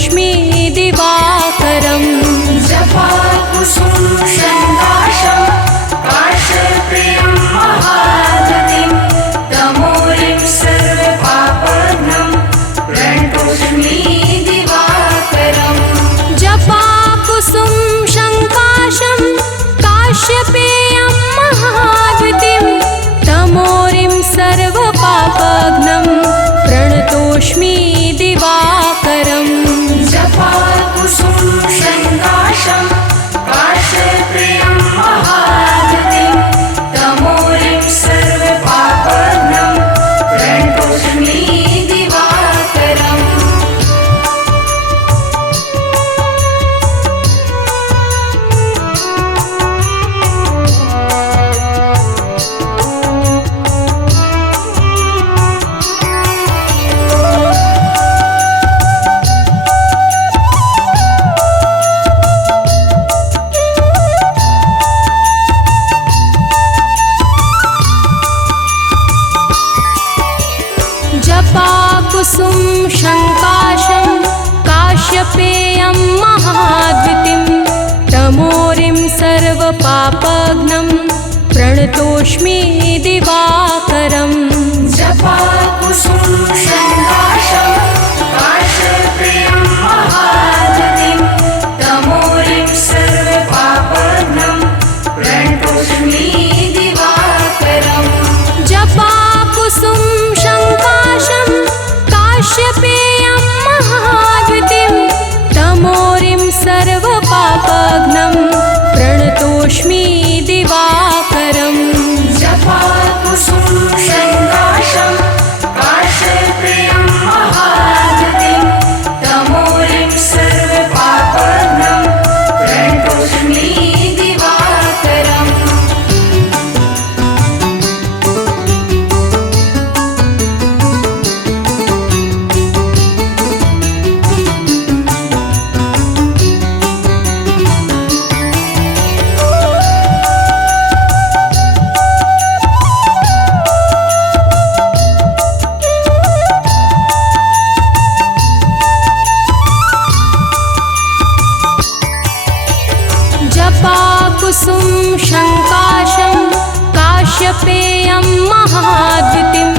प्रणतोऽस्मि दिवाकरम्। जपाकुसुम शङ्काशं काश्यपेयं महागतिं तमोरिं सर्वपापघ्नं प्रणतोऽस्मि दिवाकरम्। जपाकुसुम शङ्काशं काश्यपेयं महाद्वितिं तमोरिं सर्वपापघ्नं प्रणतोऽस्मि दिवाकरम्। जपाकुसुम शङ्काशं काश्यपेयं महागतिं तमोरिं सर्वपापघ्नं प्रणतोऽस्मि दिवाकरम्। जपाकुसुम शङ्काशं काश्यपेयं महाद्वितिं तमोरिं सर्वपापघ्नं प्रणतोऽस्मि दिवाकरम्। जपाकुसुम शङ्काशं काश्यपेयं महागतिं तमोरिं सर्वपापघ्नं प्रणतोऽस्मि दिवाकरम्। जपाकुसुम शङ्काशं काश्यपेयं महाद्वितिं तमोरिं सर्वपापघ्नं प्रणतोऽस्मि दिवाकरम्। जपाकुसुम शङ्काशं काश्यपेयं महागतिं तमोरिं सर्वपापघ्नं प्रणतोऽस्मि दिवाकरम्। जपाकुसुम शङ्काशं काश्यपेयं महाद्वितिं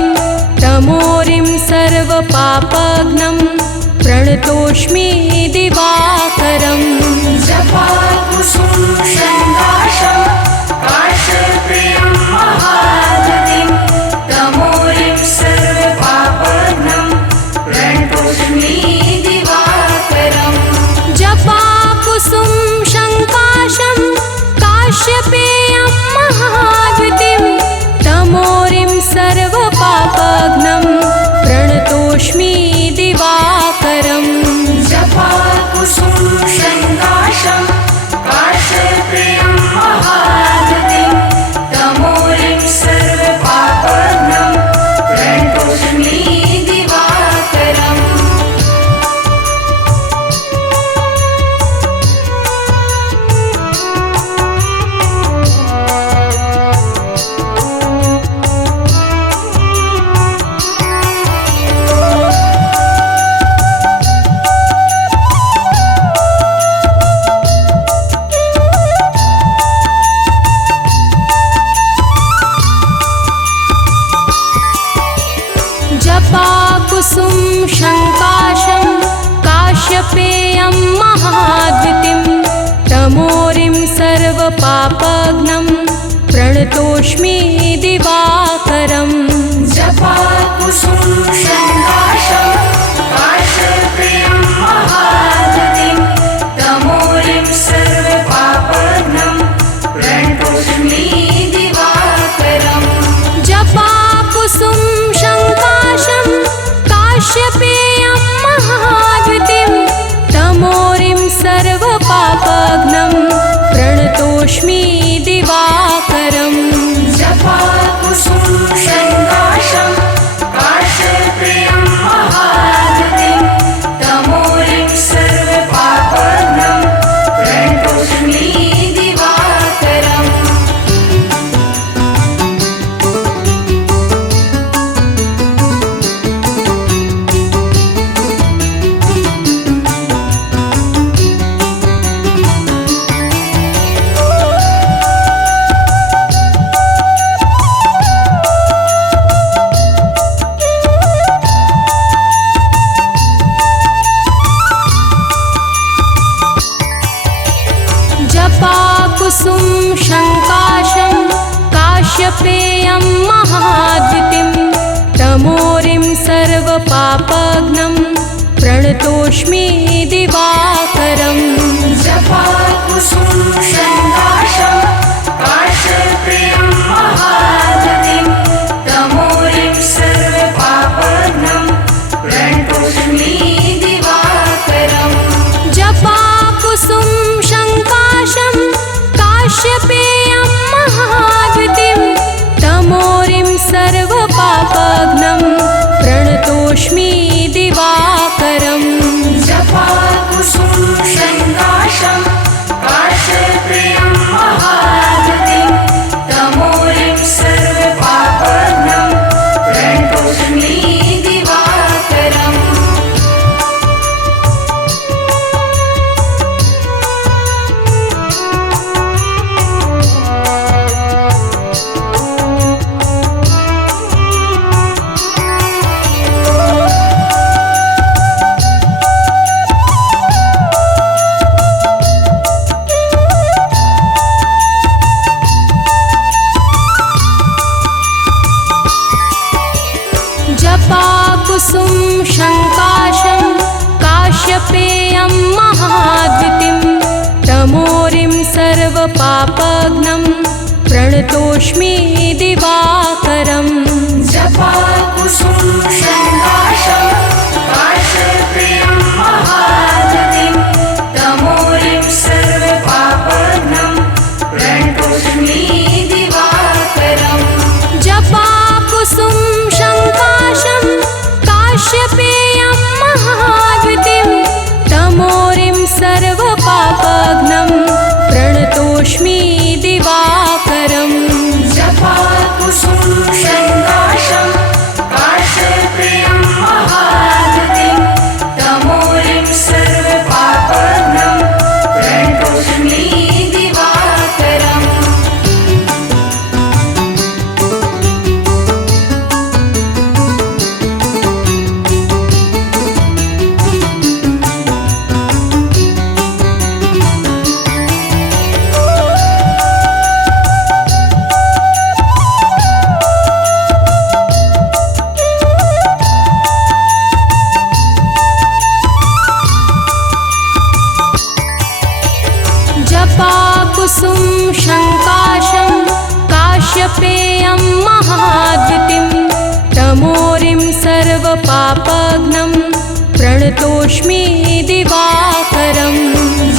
तमोरिं सर्वपापघ्नं प्रणतोऽस्मि दिवाकरम्। जपाकुसुम शङ्काशं काश्यपेयं महागतिं तमोरिं सर्वपापघ्नं प्रणतोऽस्मि दिवाकरम्। जपाकुसुम शङ्काशं काश्यपेयं महाद्वितिं तमोरिं सर्वपापघ्नं प्रणतोऽस्मि दिवाकरम्। जपाकुसुम शङ्काशं काश्यपेयं महागतिं तमोरिं सर्वपापघ्नं प्रणतोऽस्मि दिवाकरम्। जपाकुसुम शङ्काशं काश्यपेयं महाद्वितिं तमोरिं सर्वपापघ्नं प्रणतोऽस्मि दिवाकरम्। जपाकुसुम शङ्काशं काश्यपेयं महागतिं तमोरिं सर्वपापघ्नं प्रणतोऽस्मि दिवाकरम्। जपाकुसुम शङ्काशं काश्यपेयं महाद्वितिं तमोरिं सर्वपापघ्नं प्रणतोऽस्मि दिवाकरम्। जपाकुसुम शङ्काशं काश्यपेयं महागतिं तमोरिं जपाकुसुम शङ्काशं काश्यपेयं महाद्युतिं तमोरिं सर्वपापघ्नं प्रणतोऽस्मि दिवाकरम् जपाकुसुम शङ्काशं काश्यपेयं महाद्युतिं तमोरिं सर्वपापघ्नं प्रणतोऽस्मि दिवाकरम् जपाकुसुम शङ्काशं काश्यपेयं महाद्युतिं तमोरिं सर्वपापघ्नं प्रणतोऽस्मि दिवाकरम् जपाकुसुम शङ्काशं काश्यपेयं महाद्युतिं तमोरिं सर्वपापघ्नं प्रणतोऽस्मि दिवाकरम् जपाकुसुम शङ्काशं काश्यपेयं महाद्युतिं तमोरिं सर्वपापघ्नं प्रणतोऽस्मि दिवाकरम् जपाकुसुम शङ्काशं काश्यपेयं महाद्युतिं तमोरिं सर्वपापघ्नं प्रणतोऽस्मि दिवाकरम् जपाकुसुम शङ्काशं काश्यपेयं महाद्युतिं तमोरिं सर्वपापघ्नं प्रणतोऽस्मि दिवाकरम् जपाकुसुम शङ्काशं काश्यपेयं महाद्युतिं तमोरिं सर्वपापघ्नं प्रणतोऽस्मि दिवाकरम् जपाकुसुम शङ्काशं काश्यपेयं महाद्युतिं तमोरिं सर्वपापघ्नं प्रणतोऽस्मि दिवाकरम्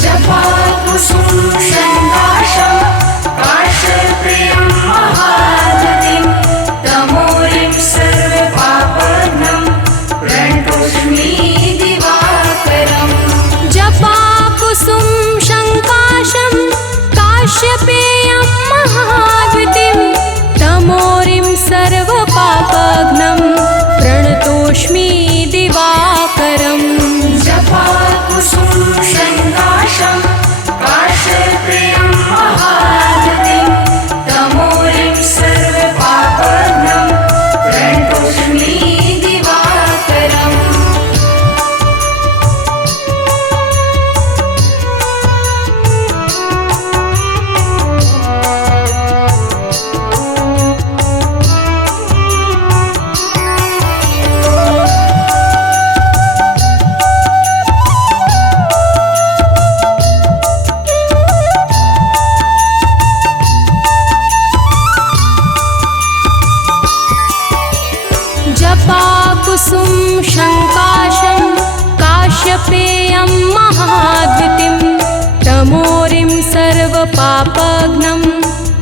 जपाकुसुम शङ्काशं काश्यपेयं महाद्युतिं तमोरिं सर्वपापघ्नं प्रणतोऽस्मि दिवाकरम् जपाकुसुम शङ्काशं काश्यपेयं महाद्युतिं तमोरिं सर्वपापघ्नं प्रणतोऽस्मि दिवाकरम् जपाकुसुम शङ्काशं काश्यपेयं महाद्युतिं तमोरिं सर्वपापघ्नं प्रणतोऽस्मि दिवाकरम् जपाकुसुम शङ्काशं काश्यपेयं महाद्युतिं तमोरिं सर्वपापघ्नं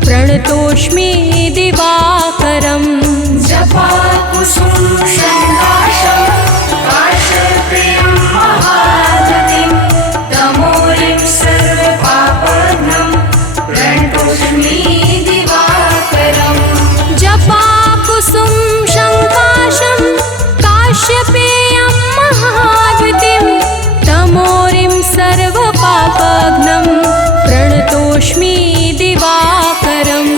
प्रणतोऽस्मि दिवाकरम् जपाकुसुम शङ्काशं काश्यपेयं महाद्युतिं तमोरिं सर्वपापघ्नं प्रणतोऽस्मि दिवाकरम् जपाकुसुम शङ्काशं काश्यपेयं महाद्युतिं तमोरिं सर्वपापघ्नं प्रणतोऽस्मि दिवाकरम्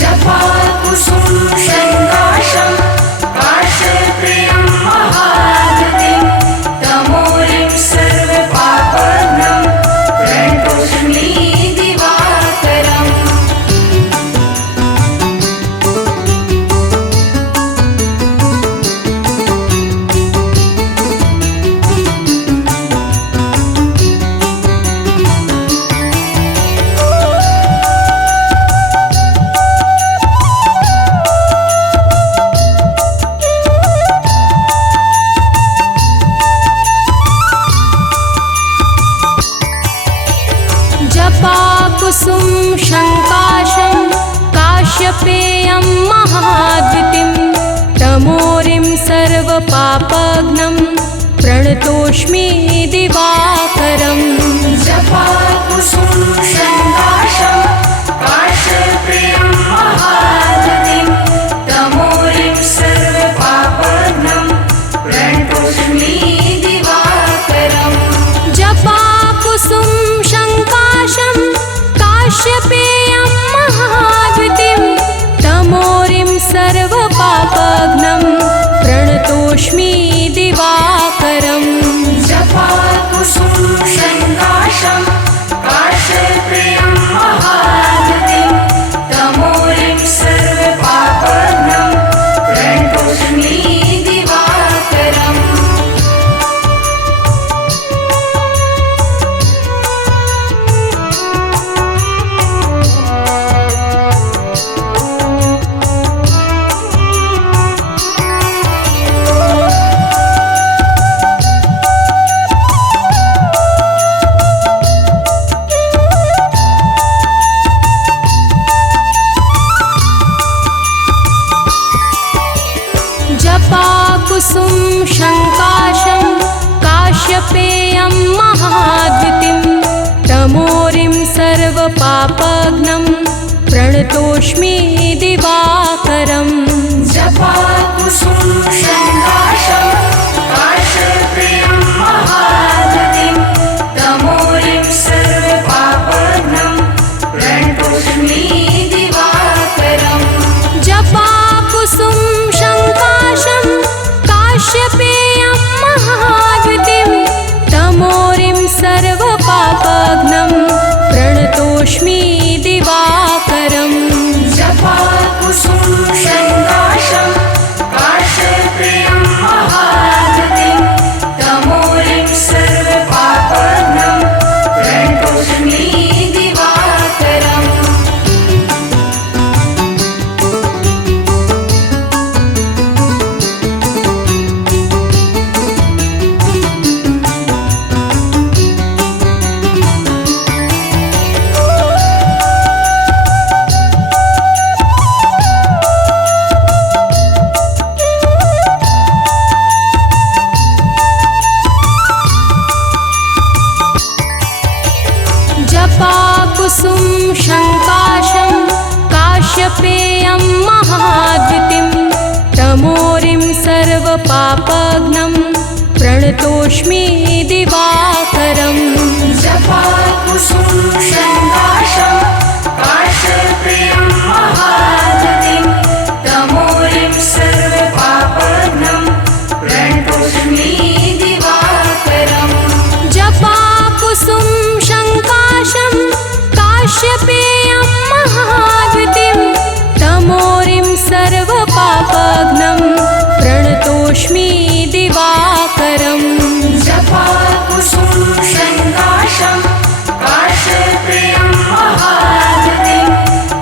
जपाकुसुम शङ्काशं काश्यपेयं महाद्युतिं तमोरिं सर्वपापघ्नं प्रणतोऽस्मि दिवाकरम् जपाकुसुम शङ्काशं काश्यपेयं महाद्युतिं तमोरिं सर्वपापघ्नं प्रणतोऽस्मि दिवाकरम् जपाकुसुम शङ्काशं काश्यपेयं महाद्युतिं तमोरिं सर्वपापघ्नं प्रणतोऽस्मि दिवाकरम् जपाकुसुम शङ्काशं काश्यपेयं महाद्युतिं तमोरिं सर्वपापघ्नं प्रणतोऽस्मि दिवाकरम् जपाकुसुम शङ्काशं काश्यपेयं महाद्युतिं तमोरिं सर्वपापघ्नं प्रणतोऽस्मि दिवाकरम् जपाकुसुम शङ्काशं काश्यपेयं महाद्युतिं तमोरिं सर्वपापघ्नं प्रणतोऽस्मि दिवाकरम् जपाकुसुम शङ्काशं काश्यपेयं महाद्युतिं तमोरिं सर्वपापघ्नं प्रणतोऽस्मि दिवाकरम् जपाकुसुम शङ्काशं काश्यपेयं महाद्युतिं तमोरिं सर्वपापघ्नं प्रणतोऽस्मि दिवाकरम् जपाकुसुम शङ्काशं काश्यपेयं महाद्युतिं तमोरिं सर्वपापघ्नं प्रणतोऽस्मि दिवाकरम् जपाकुसुम शङ्काशं काश्यपेयं महाद्युतिं तमोरिं सर्वपापघ्नं प्रणतोऽस्मि दिवाकरम् जपाकुसुम शङ्काशं काश्यपेयं महाद्युतिं तमोरिं सर्वपापघ्नं प्रणतोऽस्मि दिवाकरम् जपाकुसुम शङ्काशं काश्यपेयं महाद्युतिं तमोरिं सर्वपापघ्नं प्रणतोऽस्मि दिवाकरम् जपाकुसुम शङ्काशं काश्यपेयं महाद्युतिं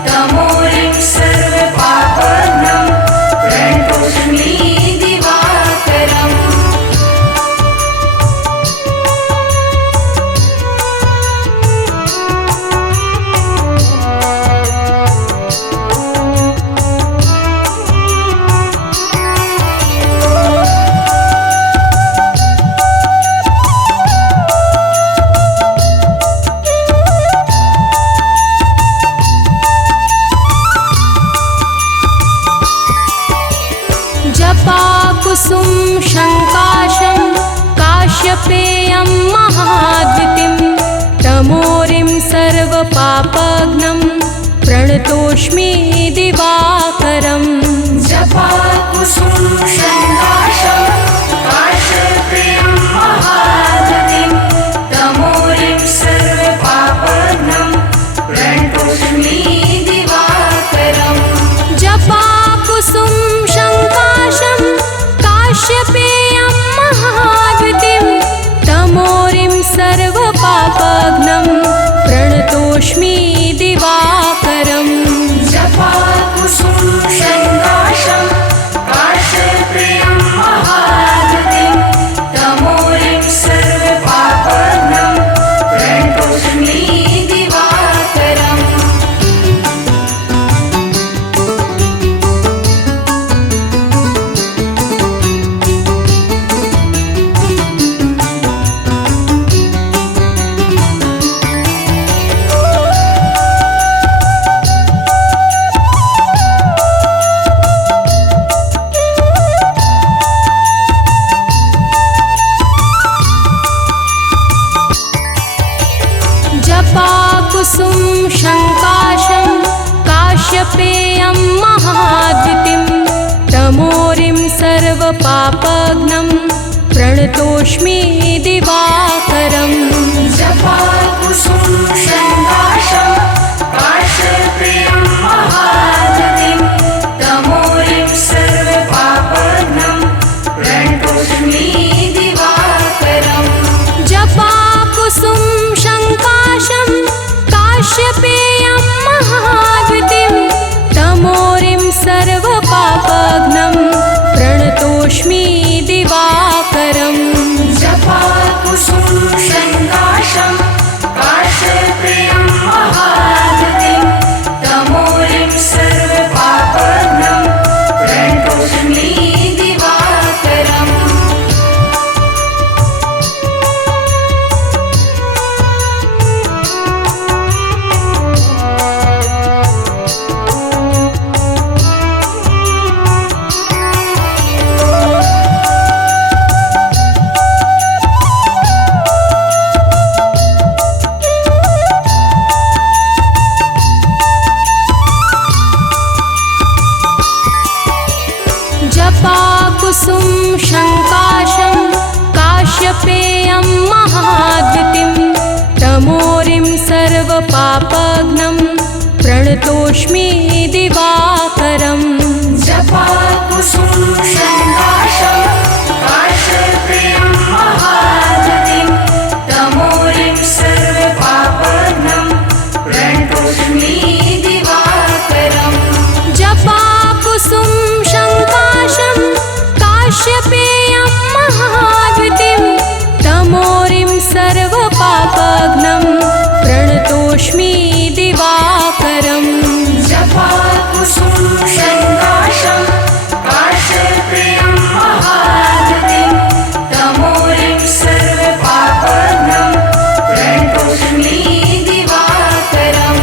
तमोरिं सर्वपापघ्नं प्रणतोऽस्मि दिवाकरम् जपाकुसुम शङ्काशं काश्यपेयं महाद्युतिं तमोरिं सर्वपापघ्नं प्रणतोऽस्मि दिवाकरम् जपाकुसुम शङ्काशं काश्यपेयं महाद्युतिं तमोरिं सर्वपापघ्नं प्रणतोऽस्मि दिवाकरम् जपाकुसुम शङ्काशं काश्यपेयं महाद्युतिं तमोरिं सर्वपापघ्नं प्रणतोऽस्मि दिवाकरम् जपाकुसुम शङ्काशं प्रणतोऽस्मि दिवाकरम् जपाकुसुम शङ्काशं काश्यपेयं महागतिं तमोरिं सर्वपापघ्नं प्रणतोऽस्मि दिवाकरम् जपाकुसुम शङ्काशं काश्यपेयं महागतिं तमोरिं सर्वपापघ्नं प्रणतोऽस्मि दिवाकरम् जपाकुसुम शङ्काशं काश्यपेयं महागतिं तमोरिं सर्वपापघ्नं प्रणतोऽस्मि दिवाकरम् जपाकुसुम शङ्काशं काश्यपेयं महाद्युतिं तमोरिं सर्वपापघ्नं प्रणतोऽस्मि दिवाकरम् जपाकुसुम शङ्काशं काश्यपेयं महागतिं तमोरिं सर्वपापघ्नं प्रणतोऽस्मि दिवाकरम् जपाकुसुम शङ्काशं काश्यपेयं महाद्युतिं तमोरिं सर्वपापघ्नं प्रणतोऽस्मि दिवाकरम् जपाकुसुम शङ्काशं काश्यपेयं महागतिं तमोरिं सर्वपापघ्नं प्रणतोऽस्मि दिवाकरम्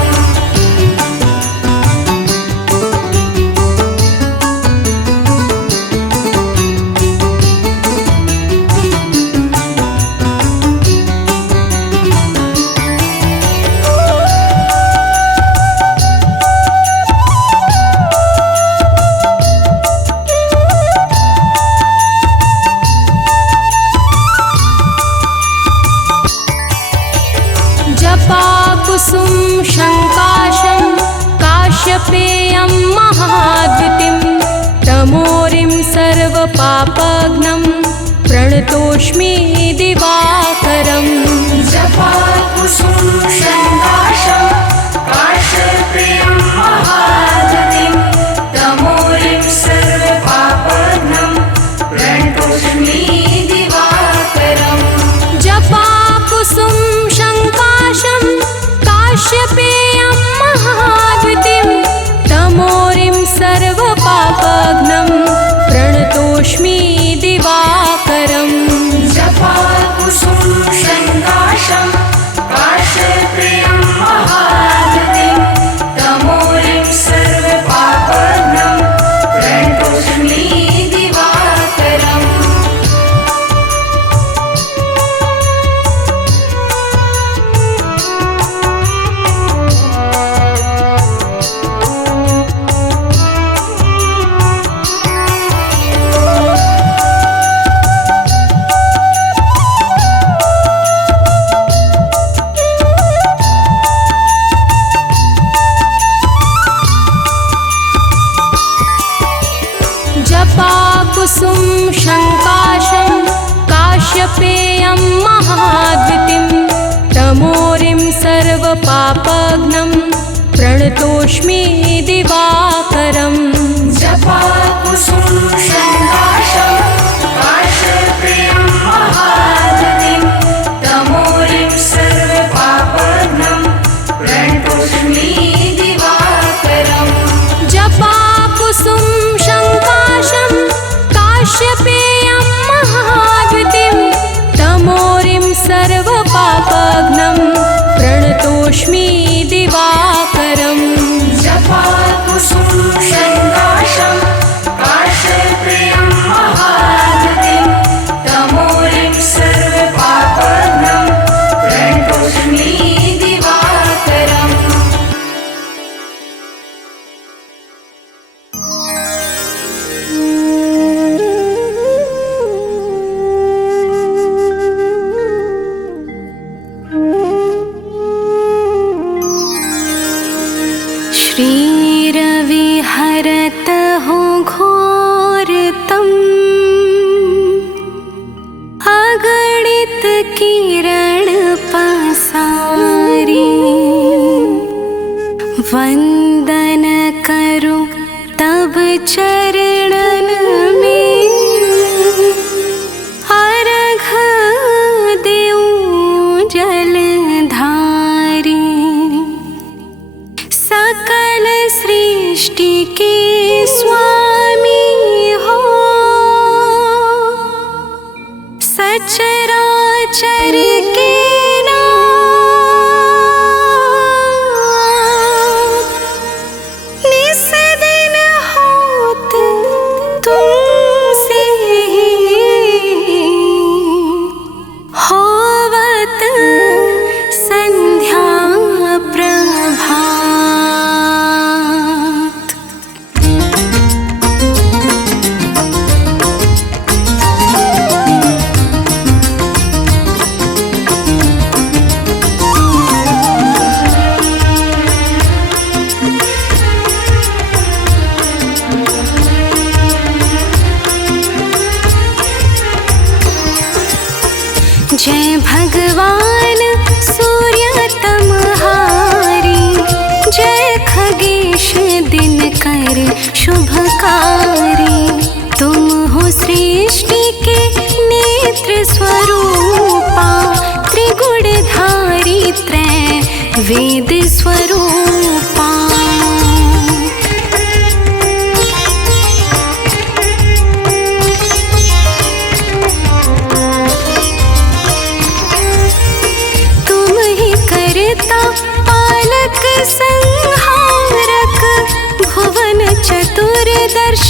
जपाकुसुम शङ्काशं काश्यपेयं महाद्युतिं तमोरिं सर्वपापघ्नं प्रणतोऽस्मि दिवाकरम् जपाकुसुम शङ्काशं काश्यपेयं महागतिं तमोरिं सर्वपापघ्नं प्रणतोऽस्मि दिवाकरम् जपाकुसुम शङ्काशं काश्यपेयं महाद्युतिं तमोरिं सर्वपापघ्नं प्रणतोऽस्मि दिवाकरम् जपाकुसुम शङ्काशं काश्यपेयं महागतिं तमोरिं सर्वपापघ्नं प्रणतोऽस्मि दिवाकरम् जपाकुसुम शङ्काशं काश्यपेयं महाद्युतिं तमोरिं सर्वपापघ्नं प्रणतोऽस्मि दिवाकरम् जपाकुसुम शङ्काशं काश्यपेयं महागतिं तमोरिं सर्वपापघ्नं प्रणतोऽस्मि दिवाकरम् जपाकुसुम शङ्काशं काश्यपेयं महाद्युतिं तमोरिं सर्वपापघ्नं प्रणतोऽस्मि दिवाकरम् जपाकुसुम शङ्काशं काश्यपेयं महागतिं तमोरिं सर्वपापघ्नं प्रणतोऽस्मि दिवाकरम् श्रीरविहरत हो घोरतम अगणित किरण पसारी। वंदन करो तब चरणन में अर्घ देऊं जलधारी। सकल सृष्टि के स्वामी हो सचराचर के नाथ। निस दिन होत तुमसे होवत संध्या प्रभात। जय भगवान सूर्य तमहारी। जय खगेश दिनकर शुभकारी। तुम हो सृष्टि के नेत्र स्वरूपा। त्रिगुणधारी त्रय वेद स्वरूपा। पालक संहारक भुवन चतुर्दश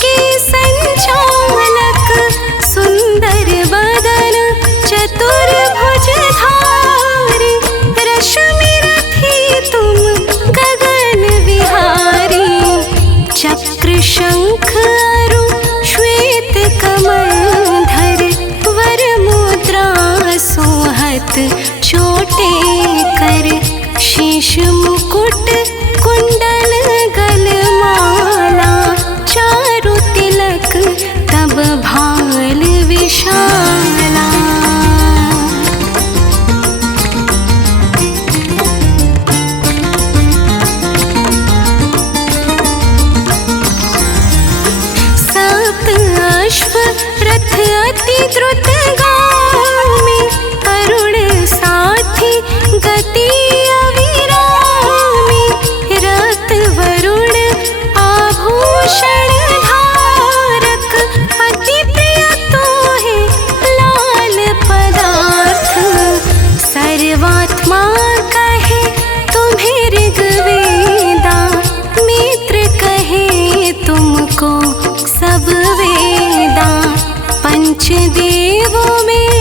के संचालक। सुंदर बदन चतुर्भुजधारी। रश्मि रथी तुम गगन विहारी। चक्र शंख अरु श्वेत कमलधर। वर मुद्रा सोहत चोटे कर। शीश मुकुट कुंडल गलमाला। चारु तिलक तब भाल विशाला। सप्त अश्व रथ अति द्रुतगामी। अरुण साथी गति अविरामी। रत वरुण आभूषण धारक। अति प्रिय तो है लाल पदार्थ। सर्वात्मा कहे तुम्हें ऋग्वेदा। मित्र कहे तुमको सब वेदा। पंचदेवों में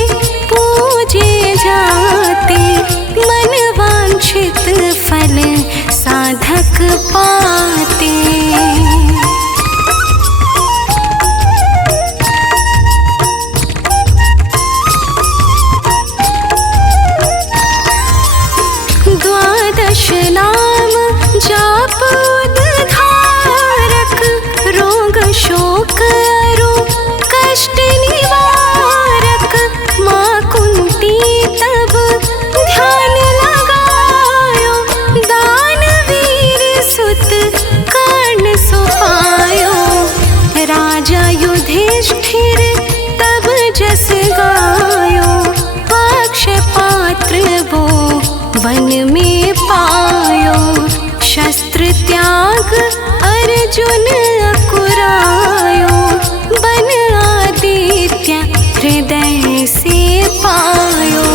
पूजे जाते। मन वांछित फल साधक पाते। द्वादश नाम जाप उद्धारक। रोग शोक अरु कष्ट निवारक। माँ कुंती तब ध्यान लगायो। दानवीर सुत कर्ण सुपायो। राजा युधिष्ठिर तब जस गायो। पक्ष पात्र वो वन में पायो। शस्त्र त्याग अर्जुन अकुरायो। बन आदित्य हृदय से पायो।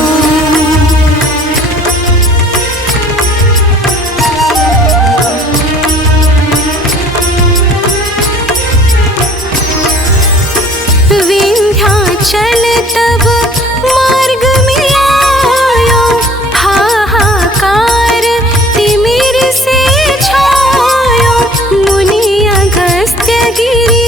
विंध्याचल तब मार्ग में आयो। हाहाकार तिमिर से छायो। मुनि अगस्त्य गिरि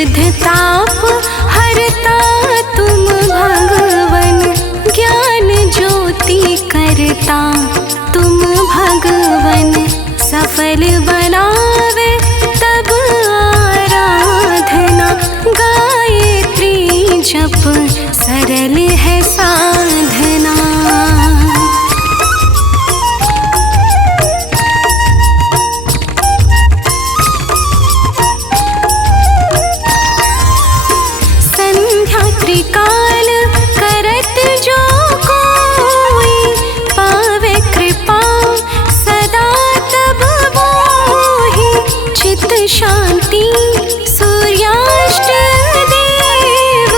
विविध ताप हरता तुम भगवन, ज्ञान ज्योति करता तुम भगवन। सफल बनावे तब आराधना, गायत्री जप सरल है साधना। संध्या त्रिकाल करत जो कोई, पावे कृपा सदा तब मोहि। चित शांति सूर्याष्ट देव,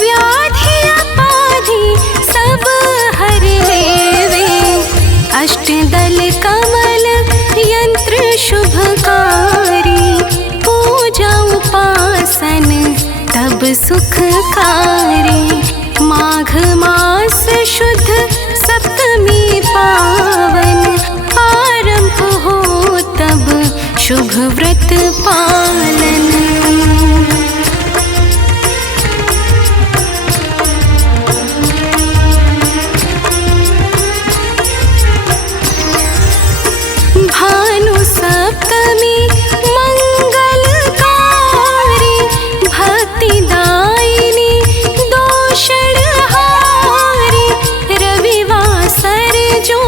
व्याधि अपाधि सब हर लेवे। अष्टदल कमल यंत्र शुभकारी, पूजा उपासन तब सुखकारी। माघ मास शुद्ध सप्तमी पावन, आरंभ हो तब शुभ व्रत पालन। भानु सप्तमी मंगलकारी, भक्तिदायिनी दोषणहारी। रविवासर जो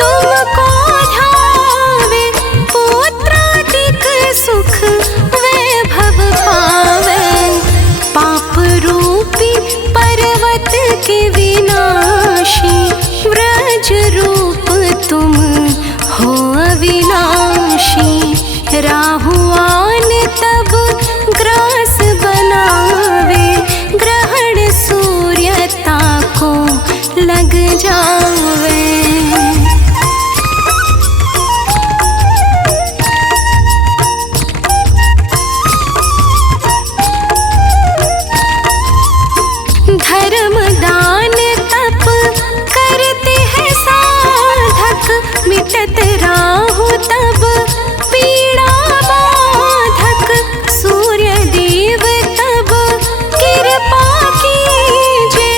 तुमको ध्यावे, पुत्रादिक सुख वैभव पावे। पाप रूपी पर्वत के विनाशी, व्रज रूप तुम हो अविनाशी। राहुआन तब ग्रास बनावे, ग्रहण सूर्यता को लग जावे। धर्म दान तप करते हैं साधक, मिटत राहु तब पीड़ा बाधक। सूर्य देव तब कृपा कीजे,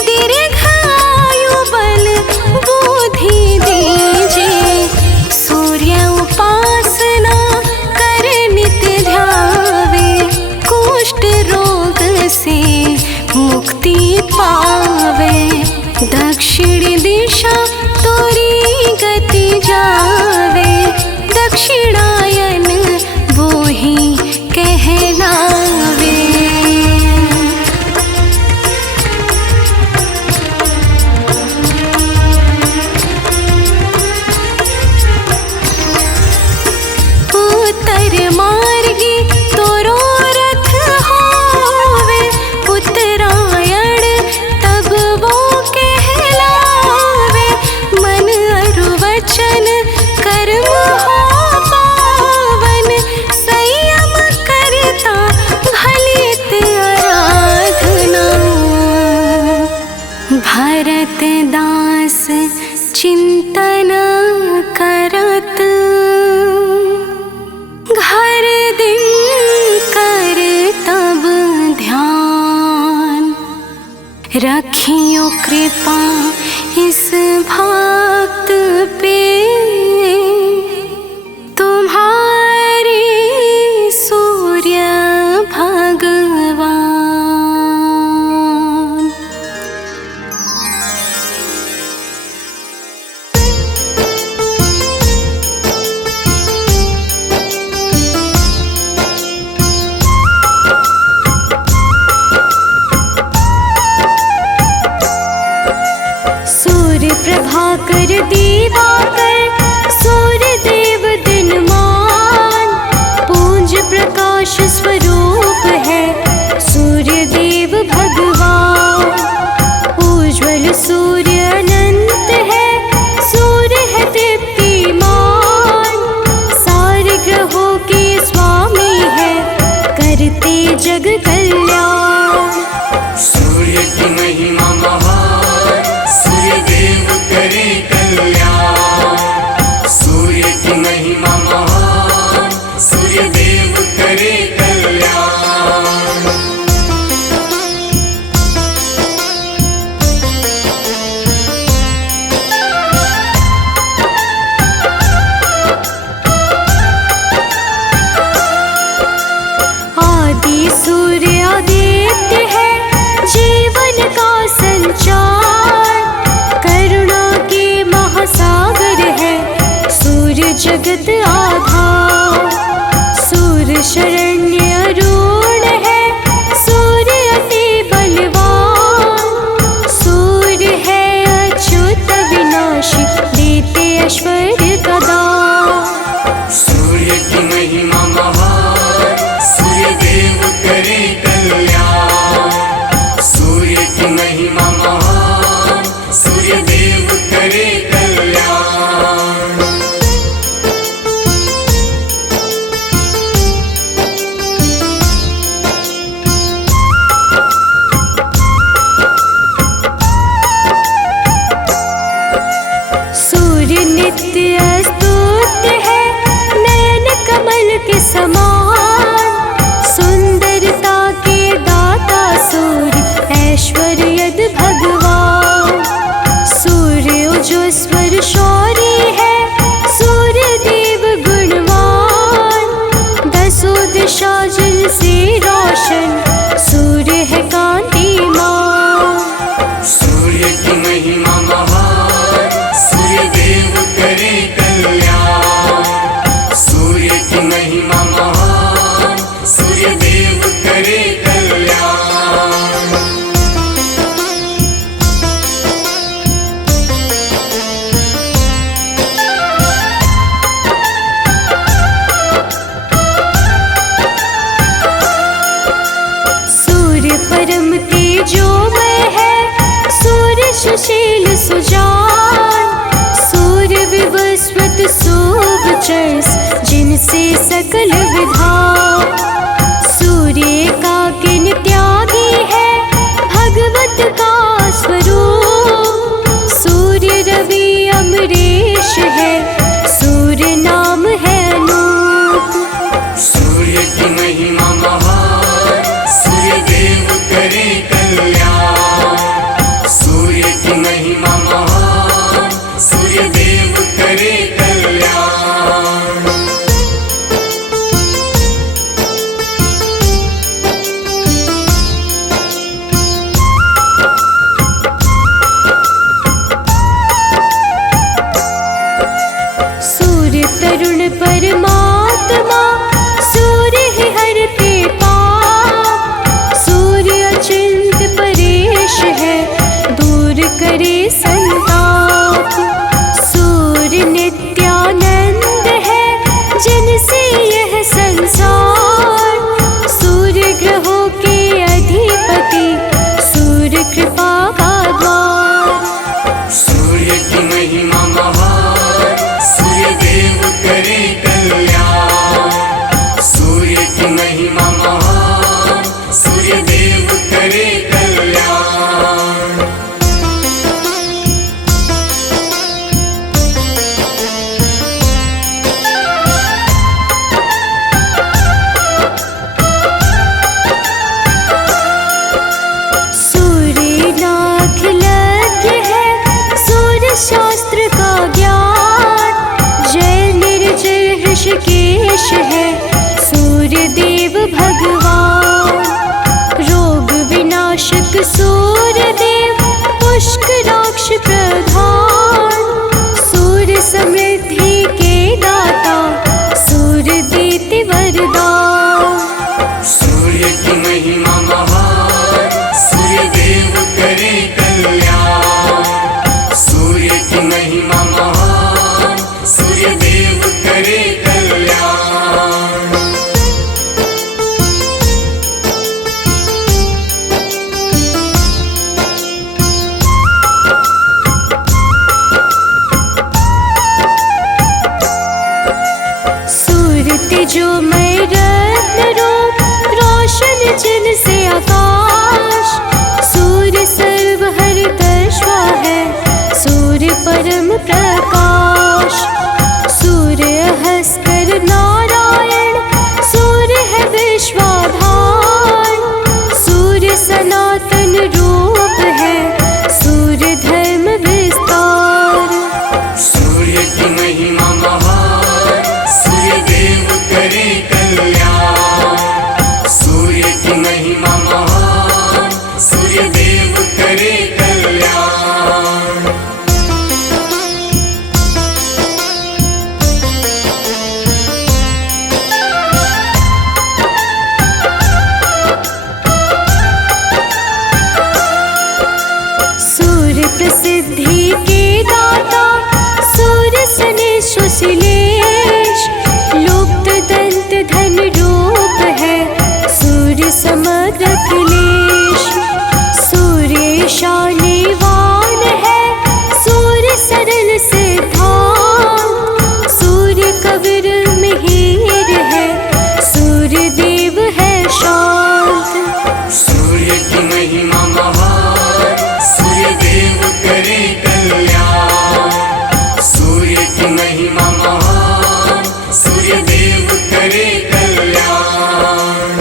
दीर्घायु बल बुद्धि दीजे। सूर्य उपासना कर नित ध्यावे, कुष्ठ रोग से मुक्ति पावे। दक्षिण दिशा तोरी गति जावे, दक्षिणायन वो ही कहलावे। उत्तर मार्गी तोरो रथ होवे, उत्तरायण तब वो कहलावे। मन अरु वचन कर्म हो पावन, संयम करता भलित आराधना। भरत दास चिंतन करत, घर दिन कर तब ध्यान। रखियो कृपा इस भक्त पे, तुम्हारे सूर्य भगवान। सूर्य प्रभाकर दिवाकर, सूर्य देव दिनमान। पूज प्रकाश स्वरूप है सूर्य देव भगवान। उज्ज्वल सूर्य अनंत है, सूर्य है दीप्तिमान। सारे ग्रहों के स्वामी है, करते जग कल्याण। सूर्य की महिमा महान, सूर्य देव करे कल्याण। सूर्य की महिमा महान, सूर्य देव करे कल्याण। करे कल्याण। सूर्य परम तेजोमय है, सूर्य सुशील सुजान, सूर्य विवस्वत शोभचर्स, जिनसे सकल विधान। सूर्य का किन त्यागी है, भगवत का स्वरूप, सूर्य रवि अमरीश है, सूर्य नाम है अनूप। सूर्य की महिमा महान, सूर्य देव करे कल्याण। सूर्य की महिमा महान, सूर्य देव करे कल्याण। सूर्य तरुण परमात्मा, सूर्य ही हरते पाप, सूर्य अचिंत परेश है, दूर करे संताप। सूर्य नित्यानंद है, जिनसे यह संसार, सूर्य ग्रहों के अधिपति, सूर्य कृपा का द्वार। सूर्य की महिमा महान, सूर्य देव करे कल्याण। सूर्य की महिमा महान, सूर्य देव करे कल्याण। सूर्य नाखिलज्ञ है, सूर्य शास्त्र का ज्ञान, जय निर्जय ऋषिकेश है, सूर्य देव भगवान। रोग विनाशक सूर्य देव, पुष्कराक्ष प्रधान, सूर्य समृद्धि के दाता, सूर्य देते वरदान। सूर्य की महिमा महान, सूर्य देव करे कल्याण। सूर्य की महिमा महान, सूर्य देव करे कल्याण। सूर्य तेजोमय रत्न रूप, रोशन जिनसे आकाश, सूर्य सर्वहरतश्वा है, सूर्य परम प्रकाश। सूर्य हस्कर नारायण, सूर्य है विश्वाधार, सूर्य सनातन रूप है, सूर्य धर्म विस्तार। सूर्य की महिमा महान, सूर्य देव करे कल्याण। सूर्य की महिमा महान, सूर्य देव करे कल्याण। सूर्य प्रसिद्धि के दाता, सूर्य सने सुशीलेश, लुप्त दंत धन रूप है, सूर्य समग्र अखिलेश। सूर्य ईशानीवान है, सूर्य सरल सिद्धांत, सूर्य कबीर मिहिर है, सूर्य देव है शांत। सूर्य की महिमा महान, सूर्य देव करे कल्याण। सूर्य की महिमा महान, सूर्य देव करे कल्याण।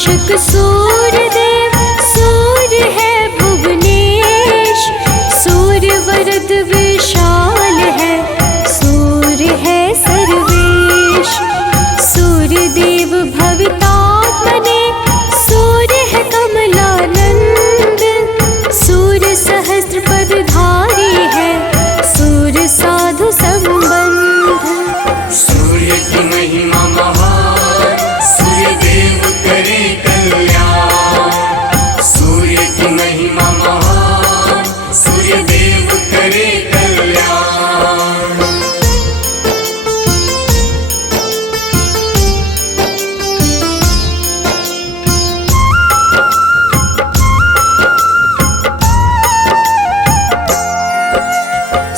विनाशक सूर्य देव, सूर्य है भुवनेश, सूर्य वरद विशाल है, सूर्य है सर्वेश। सूर्य देव भवितात्मने, सूर्य है कमलानंद, सूर्य सहस्त्र पदधारी है, सूर्य साधु संबंध। सूर्य की महिमा महान, सूर्य देव करे कल्याण। सूर्य की महिमा महान, सूर्य देव करे कल्याण।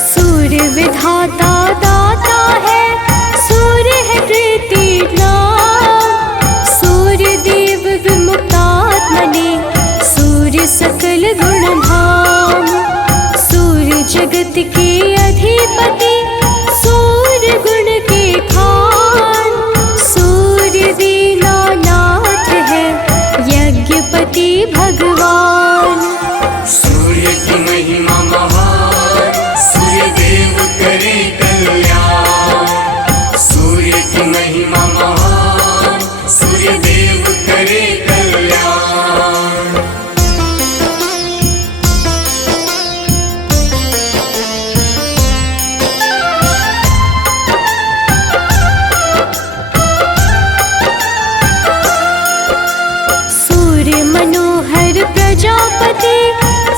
सूर्य विधाता दाता है, सूर्य है प्रीतिलाभ, सूर्य देव विमुक्तात्मने, सूर्य सकल गुणधाम। सूर्य जगत के अधिपति, सूर्य गुण के खान, सूर्य दीनानाथ है, यज्ञपति भगवान। सूर्य की महिमा महान, सूर्य देव करे कल्याण। सूर्य की महिमा महान, सूर्य देव करे कल्याण। सूर्य मनोहर प्रजापति,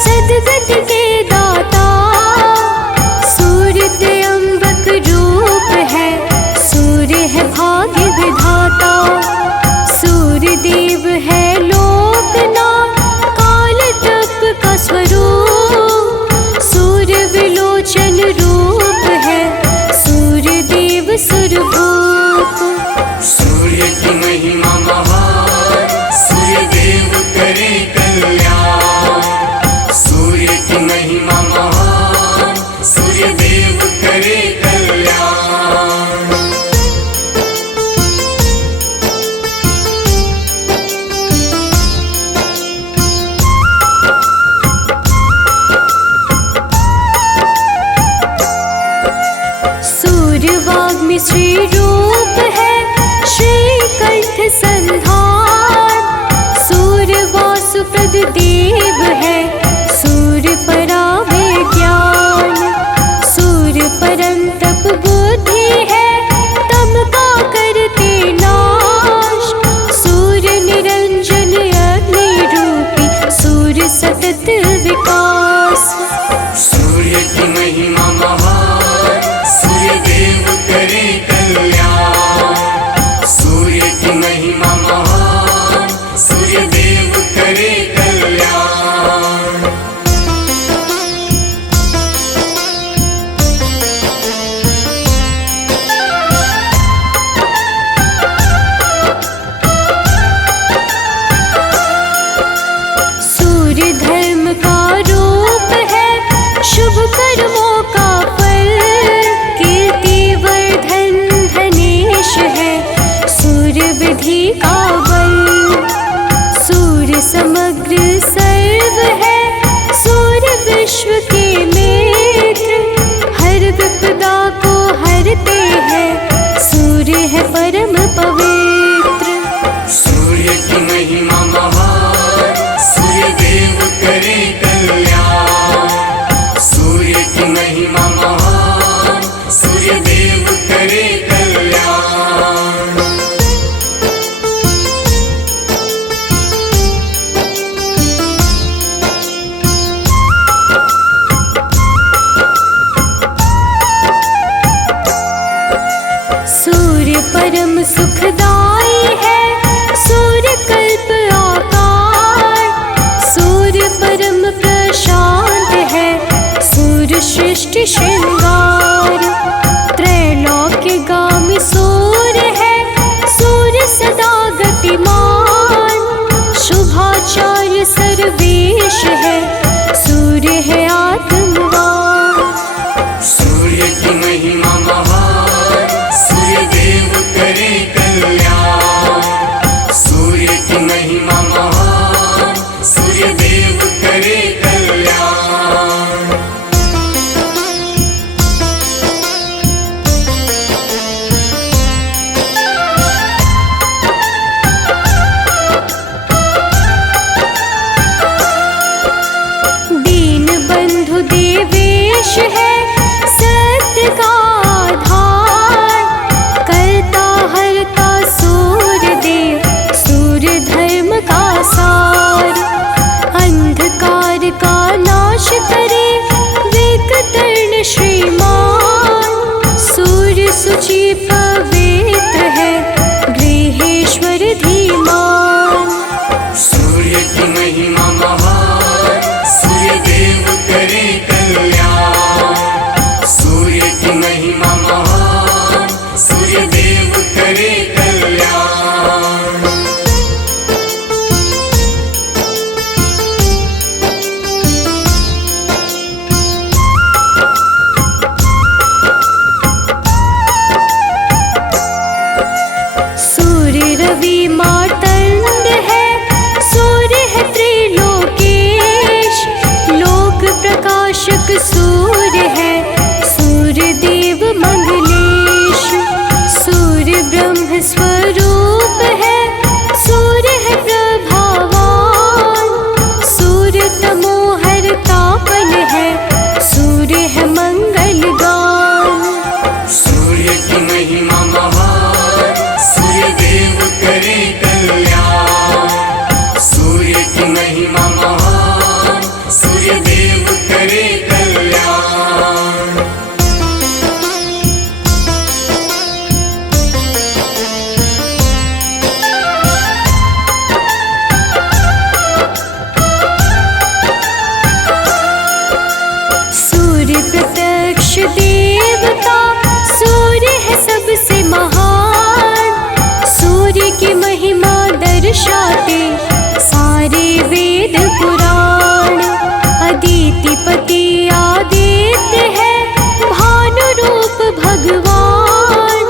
सद्गति के दाता, सूर्य त्र्यंबक रूप है, सूर्य है भाग्य विधाता। सूर्य देव है लोकनाथ, काल तप का स्वरूप, सूर्य विलोचन रूप है, सूर्य देव सुरभूप। सूर्य की महिमा महान, सूर्य देव करे कल्याण। सूर्य की महिमा महान, सूर्य देव करे कल्याण। सूर्य वाग्मी श्री रूप है, श्रीकंठ संधान, सूर्य वासुप्रद देव है, सूर्य परावे ज्ञान। सूर्य परम तप बुद्धि है, तम का करते नाश, सूर्य निरंजन अग्नि रूपी, सूर्य सतत विकास। सूर्य की महिमा महान, सूर्य देव करे कल्याण। सूर्य की महिमा महान, सूर्य देव करे कल्याण। सूर्य धर्म का रूप है, शुभ कर्मों का फल, कीर्ति वर्धन धनेश है, सूर्य विधि का बल। सूर्य समग्र सर्व है, सूर्य विश्व के मित्र, हर विपदा को हरते हैं, सूर्य है परम पवित्र। सूर्य की महिमा महान, सूर्य देव करे कल्याण। सूर्य की महिमा महान, सूर्य देव करे कल्याण। सूर्य परम सुखदाई है, सूर्य कल्प आकार, सूर्य परम प्रशांत है, सूर्य सृष्टि श्रृंगार। त्रैलोक्यगामी सूर्य है, सूर्य सदा गतिमान, शुभाचार्य सर्वेश है, सूर्य है आत्मवान। सूर्य की महिमा महान, सूर्य देव करे कल्याण। सूर्य की महिमा ऊंची पवित्र है गृहेश्वर धीमान। सूर्य की महिमा महान, सूर्य देव करे कल्याण। सूर्य की महिमा महान, सूर्य देव करे कल्याण। सूर्य रवि मार्तंड है, सूर्य है त्रिलोकेश। लोक प्रकाशक सूर्य है, सूर्य देव मंगलेश। सूर्य ब्रह्म स्वरूप है, सूर्य है प्रभावान। सूर्य तमोहर तापन है, सूर्य है मंगलगान। सूर्य की महिमा महान, सूर्य देव करे कल्याण। सूर्य की महिमा महान, सूर्य देव करे कल्याण। सूर्य प्रत्यक्ष देवता, सूर्य है सबसे महान। सूर्य की महिमा दर्शाते सारे वेद पुराण। अदितिपति आदित्य है, भानु रूप भगवान।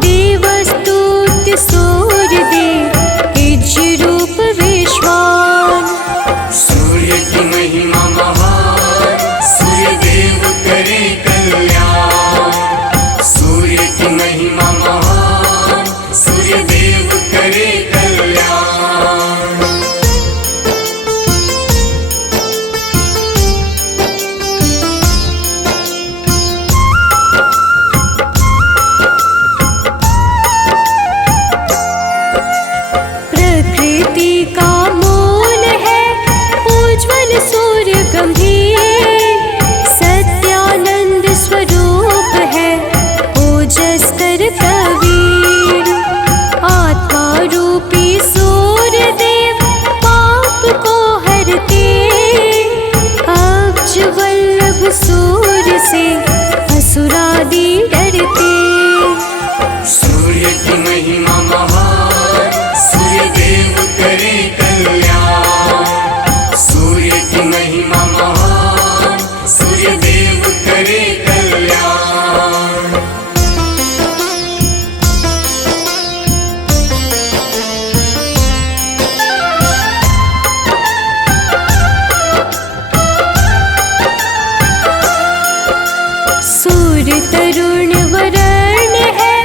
देवस्तुत्य सूर्य देव, तेज रूप विश्वान। सूर्य की महिमा महान, सूर्य देव करे कल्याण। सूर्य की महिमा महान, सूर्य देव करे कल्याण। प्रकृति का मूल है उज्ज्वल सूर्य गंभीर। सत्यानंद स्वरूप है, ओजस्कर प्रवीण। आत्मा रूपी सूर्य देव, पाप को हरते। अब्ज वल्लभ सूर्य से असुरादि डरते। सूर्य की महिमा महान, सूर्य देव करे कल्याण। सूर्य की महिमा महान, सूर्य देव करे कल्याण। सूर्य तरुण वरण है,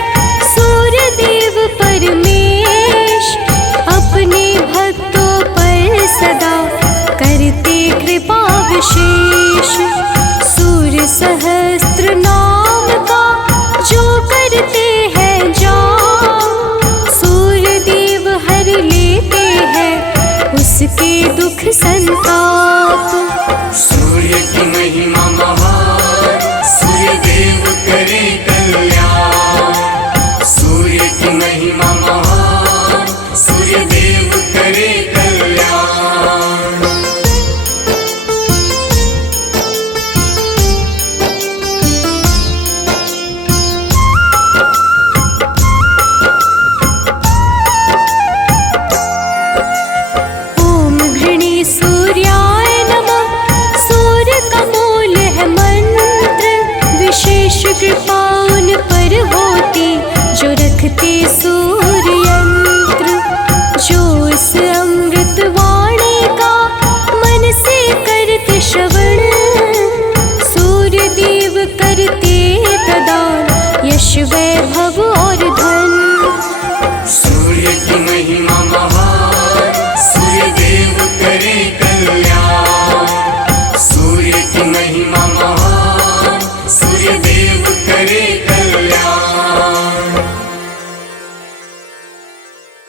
सूर्य देव परमेश। अपने भक्तों पर सदा करते कृपा विशेष। सूर्य सहस्त्र नाम का जो करते हैं जाप। सूर्य देव हर लेते हैं उसके दुख संताप। सूर्य की महिमा महान, सूर्य देव करे कल्याण। सूर्य की महिमा महान, सूर्य देव करे कल्याण। ओम घृणी सूर्याय नमः, सूर्य का मूल है मंत्र। विशेष कृपा उन पर होती जो रखते सूर्य यंत्र। जो उस अमृत वाणी का मन से करते श्रवण। सूर्य देव करते प्रदान यश वैभव और धन।